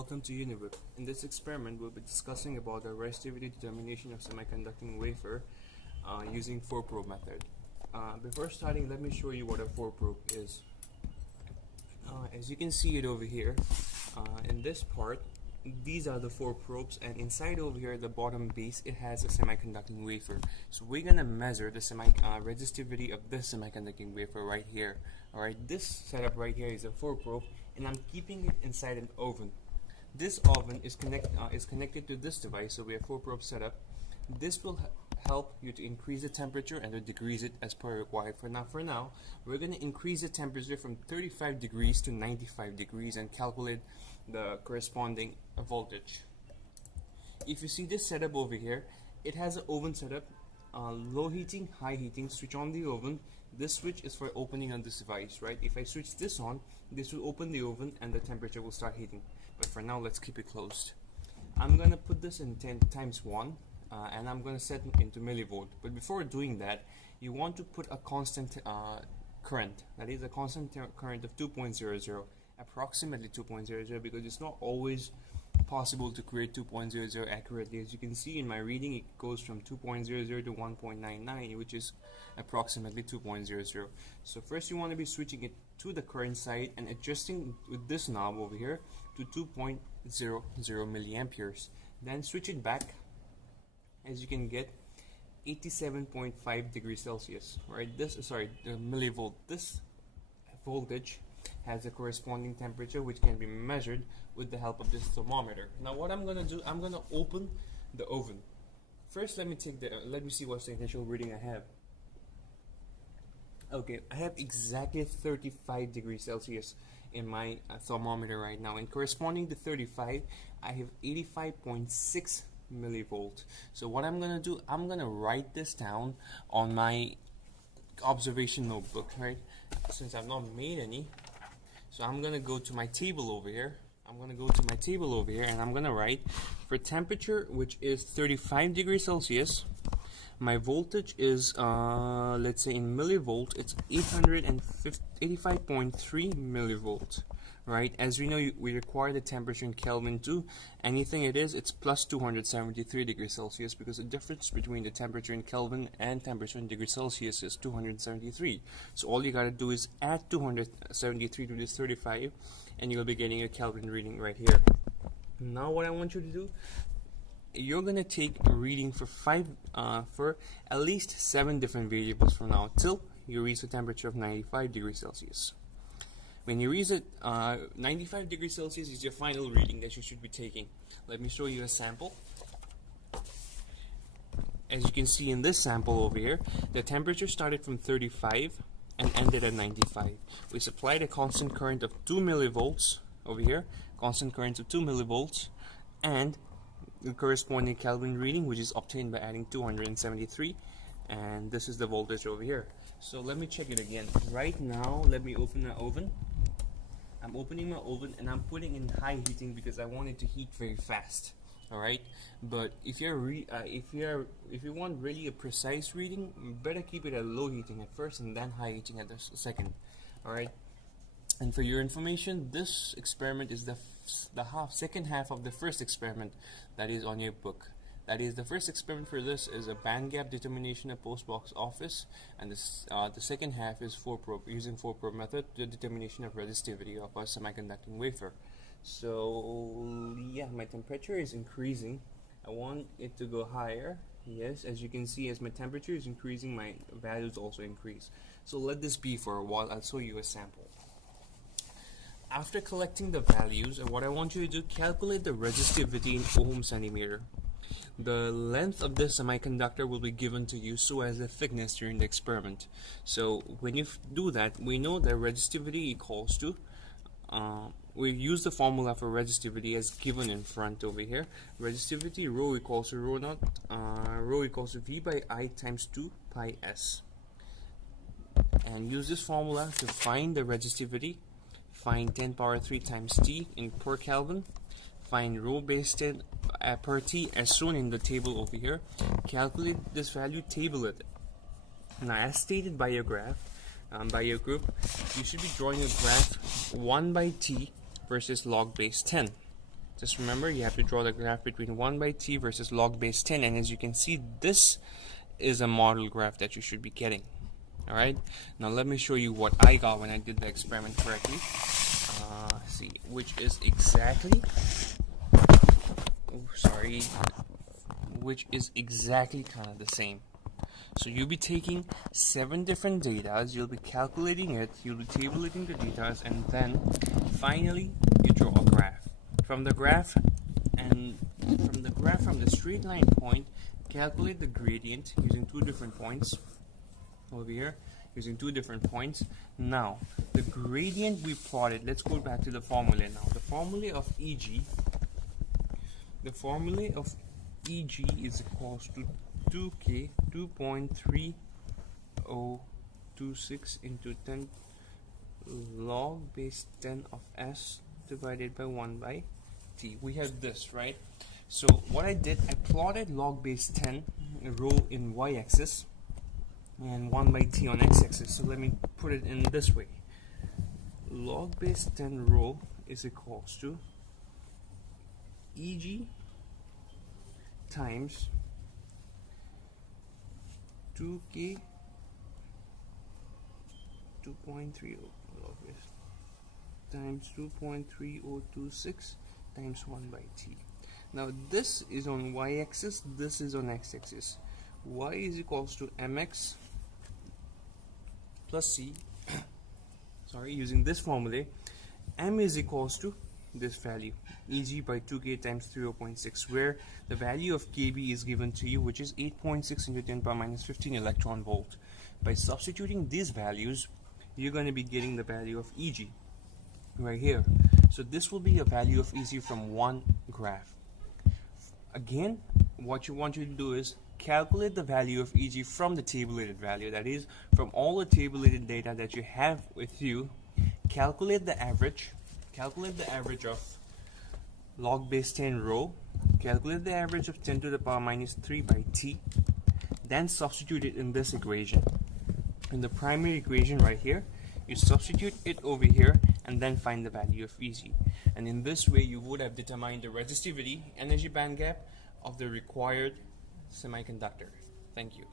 welcome to Unibook. In this experiment, we'll be discussing about the resistivity determination of semiconducting wafer using 4-probe method. Before starting, let me show you what a 4-probe is. As you can see it over here, in this part, these are the 4 probes, and inside over here, the bottom base, it has a semiconducting wafer. So we're gonna measure the resistivity of this semiconducting wafer right here. Alright, this setup right here is a 4-probe, and I'm keeping it inside an oven. This oven is connected to this device, so we have 4-probe setup. This will help you to increase the temperature and to decrease it as per required. For now, we're going to increase the temperature from 35 degrees to 95 degrees and calculate the corresponding voltage. If you see this setup over here, it has an oven setup, low heating, high heating. Switch on the oven. This switch is for opening on this device, right? If I switch this on, this will open the oven and the temperature will start heating. But for now, let's keep it closed. I'm going to put this in 10 times 1. And I'm going to set it into millivolt. But before doing that, you want to put a constant current. That is a constant current of 2.00, approximately 2.00, because it's not always possible to create 2.00 accurately. As you can see in my reading, it goes from 2.00 to 1.99, which is approximately 2.00. So first you want to be switching it to the current side and adjusting with this knob over here to 2.00 milliamperes. Then switch it back. As you can get 87.5 degrees Celsius, right? Millivolt. This voltage has a corresponding temperature which can be measured with the help of this thermometer. Now what I'm gonna do, I'm gonna open the oven. First let me see what's the initial reading I have. Okay, I have exactly 35 degrees Celsius in my thermometer right now, and corresponding to 35, I have 85.6 millivolt. So what I'm gonna do, I'm gonna write this down on my observation notebook, right? Since I've not made any, so I'm gonna go to my table over here. And I'm gonna write for temperature, which is 35 degrees Celsius. My voltage is let's say in millivolt, it's 85.3 millivolt. Right, as we know, we require the temperature in Kelvin too. Anything it's plus 273 degrees Celsius, because the difference between the temperature in Kelvin and temperature in degrees Celsius is 273. So all you gotta do is add 273 to this 35, and you'll be getting a Kelvin reading right here. Now what I want you to do, you're gonna take a reading for at least 7 different variables from now till you reach a temperature of 95 degrees Celsius. When you reach it, 95 degrees Celsius is your final reading that you should be taking. Let me show you a sample. As you can see in this sample over here, the temperature started from 35 and ended at 95. We supplied a constant current of 2 millivolts over here, constant current of 2 millivolts, and the corresponding Kelvin reading, which is obtained by adding 273, and this is the voltage over here. So let me check it again. Right now, let me open the oven. I'm opening my oven and I'm putting in high heating because I want it to heat very fast. All right, but if you want really a precise reading, you better keep it at low heating at first and then high heating at the second. All right, and for your information, this experiment is the second half of the first experiment that is on your book. That is, the first experiment for this is a band gap determination at post box office, and the second half is using 4-probe method, the determination of resistivity of a semiconducting wafer. So yeah, my temperature is increasing. I want it to go higher. Yes, as you can see, as my temperature is increasing, my values also increase. So let this be for a while. I'll show you a sample. After collecting the values, what I want you to do, calculate the resistivity in ohm centimeter. The length of this semiconductor will be given to you so as the thickness during the experiment. So when you do that, we know that resistivity equals to, we use the formula for resistivity as given in front over here. Resistivity, rho equals to rho naught, rho equals to V by I times 2 pi S. And use this formula to find the resistivity. Find 10 power 3 times T in per Kelvin. Find rho base 10 per T as shown in the table over here. Calculate this value, table it. Now, as stated by your graph, by your group, you should be drawing a graph 1 by T versus log base 10. Just remember, you have to draw the graph between 1 by t versus log base 10, and as you can see, this is a model graph that you should be getting. Alright, now let me show you what I got when I did the experiment correctly. See, which is exactly kind of the same. So you'll be taking 7 different data, you'll be calculating it, you'll be tabulating the data, and then finally you draw a graph. From the graph from the straight line point, calculate the gradient using 2 different points over here, using 2 different points. Now the gradient we plotted, let's go back to the formula now. The formula of EG is equals to 2k 2.3026 into 10 log base 10 of s divided by 1 by t. We have this, right? So what I did, I plotted log base 10 row in y-axis and 1 by t on x-axis. So let me put it in this way. Log base 10 row is equals to EG times 2k 2.30 log base times 2.3026 times 1 by t. Now this is on y-axis, this is on x-axis. Y is equals to mx plus c using this formula. M is equals to this value, Eg by 2k times 0.6, where the value of kb is given to you, which is 8.6 into 10 power minus 15 electron volt. By substituting these values, you're going to be getting the value of Eg right here. So this will be a value of Eg from one graph. Again, what you want you to do is calculate the value of Eg from the tabulated value, that is, from all the tabulated data that you have with you. Calculate the average of log base 10 row, calculate the average of 10 to the power minus 3 by t, then substitute it in this equation. In the primary equation right here, you substitute it over here and then find the value of Eg. And in this way, you would have determined the resistivity, energy band gap of the required semiconductor. Thank you.